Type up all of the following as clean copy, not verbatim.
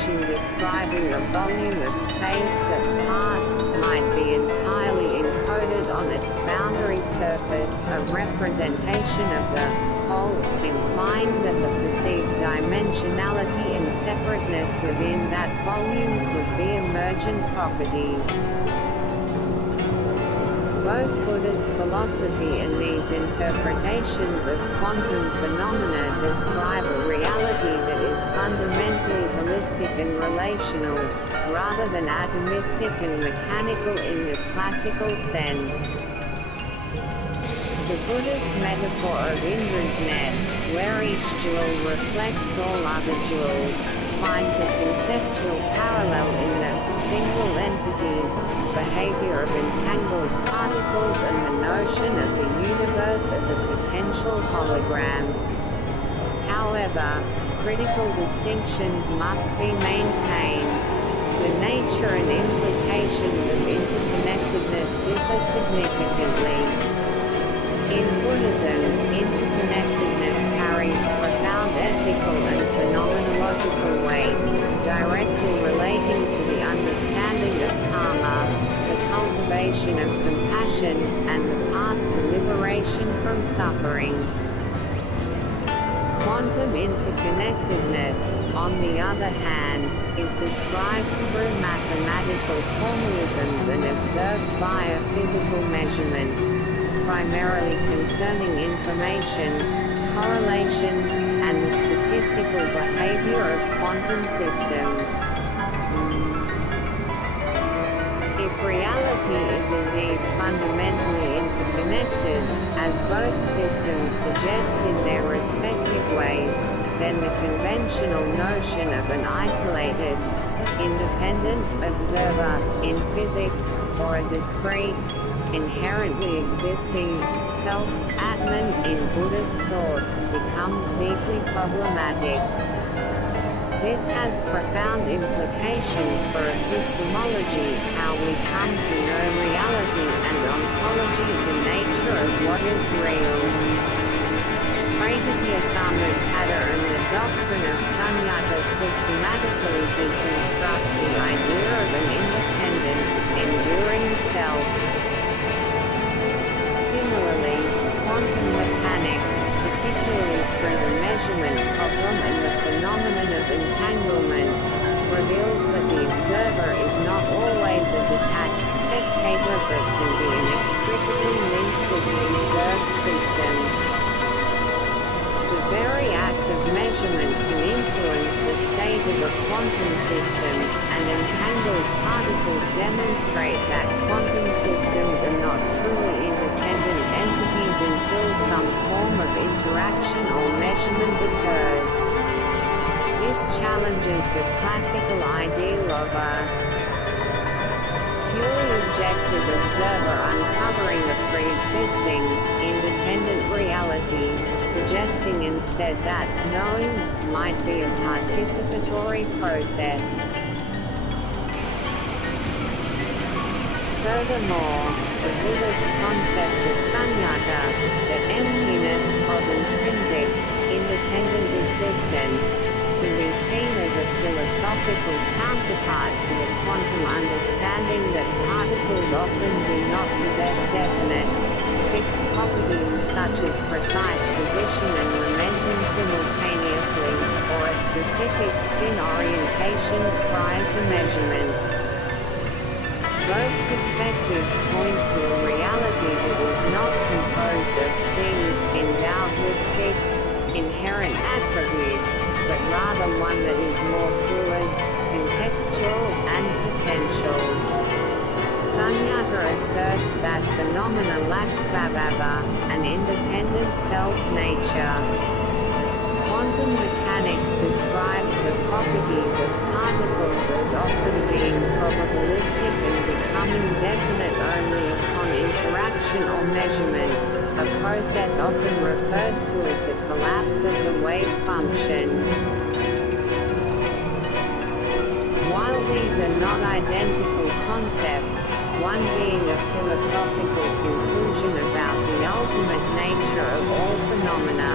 notation describing a volume of space that part might be entirely encoded on its boundary surface, a representation of the whole, implying that the perceived dimensionality and separateness within that volume could be emergent properties. Both Buddhist philosophy and these interpretations of quantum phenomena describe a reality that is fundamentally holistic and relational, rather than atomistic and mechanical in the classical sense. The Buddhist metaphor of Indra's net, where each jewel reflects all other jewels, finds a conceptual parallel in the single entity behavior of entangled particles and the notion of the universe as a potential hologram. However, critical distinctions must be maintained. The nature and implications of interconnectedness differ significantly. In Buddhism, interconnectedness carries profound ethical and phenomenological weight, directly relating to the understanding of karma, the cultivation of compassion, and the path to liberation from suffering. Quantum interconnectedness, on the other hand, is described through mathematical formalisms and observed via physical measurements, primarily concerning information, correlations, and the statistical behavior of quantum systems. If reality is indeed fundamentally interconnected, as both systems suggest in their respective ways, then the conventional notion of an isolated, independent observer in physics, or a discrete, inherently existing self, Atman, in Buddhist thought, becomes deeply problematic. This has profound implications for epistemology, how we come to know reality, and ontology, the nature of what is real. Pragatya-samutpada and the doctrine of sunyata systematically deconstruct the idea of an independent, enduring self. Similarly, quantum mechanics, particularly through the measurement problem and the phenomenon of entanglement, reveals that the observer is not always a detached spectator but can be inextricably linked with the observed system. The very act of measurement can influence the state of a quantum system, and entangled particles demonstrate that quantum systems are not truly independent entities until some form of interaction or measurement occurs. This challenges the classical ideal of a purely objective observer uncovering a pre-existing, independent reality, suggesting instead that knowing might be a participatory process. Furthermore, the Buddhist concept of sunyata, the emptiness of intrinsic, independent existence, can be seen as a philosophical counterpart to the quantum understanding that particles often do not possess definite, fixed properties such as precise position and momentum simultaneously, or a specific spin orientation prior to measurement. Both perspectives point to a reality that is not composed of things endowed with fixed, inherent attributes, but rather one that is more fluid, contextual, and potential. Sunyata asserts that phenomena lack svabhava, an independent self-nature. Quantum mechanics describes the properties of particles as often being probabilistic and becoming definite only upon interaction or measurement, a process often referred to as the collapse of the wave function. While these are not identical concepts, one being a philosophical conclusion about the ultimate nature of all phenomena,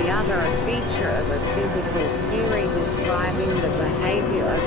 the other a feature of a physical theory describing the behavior behavior of